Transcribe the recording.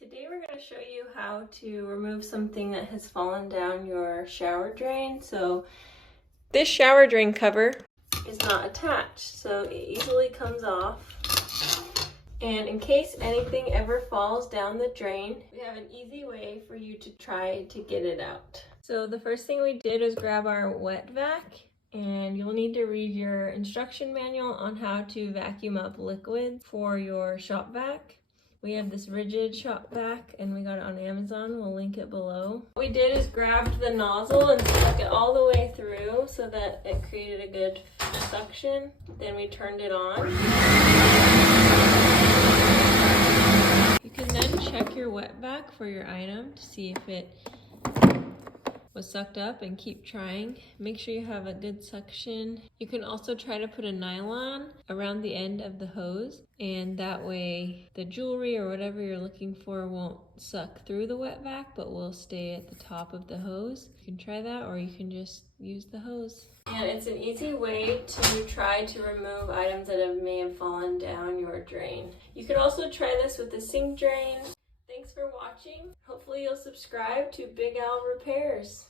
Today we're going to show you how to remove something that has fallen down your shower drain. So this shower drain cover is not attached, so it easily comes off. And in case anything ever falls down the drain, we have an easy way for you to try to get it out. So the first thing we did was grab our wet-vac, and you'll need to read your instruction manual on how to vacuum up liquid for your shop vac. We have this rigid shop vac and we got it on Amazon. We'll link it below. What we did is grabbed the nozzle and stuck it all the way through so that it created a good suction. Then we turned it on. You can then check your wet vac for your item to see if it was sucked up, and keep trying. Make sure you have a good suction. You can also try to put a nylon around the end of the hose, and that way the jewelry or whatever you're looking for won't suck through the wet vac but will stay at the top of the hose. You can try that, or you can just use the hose. And it's an easy way to try to remove items that may have fallen down your drain. You could also try this with the sink drain. Thanks for watching. Hopefully you'll subscribe to Big Al Repairs.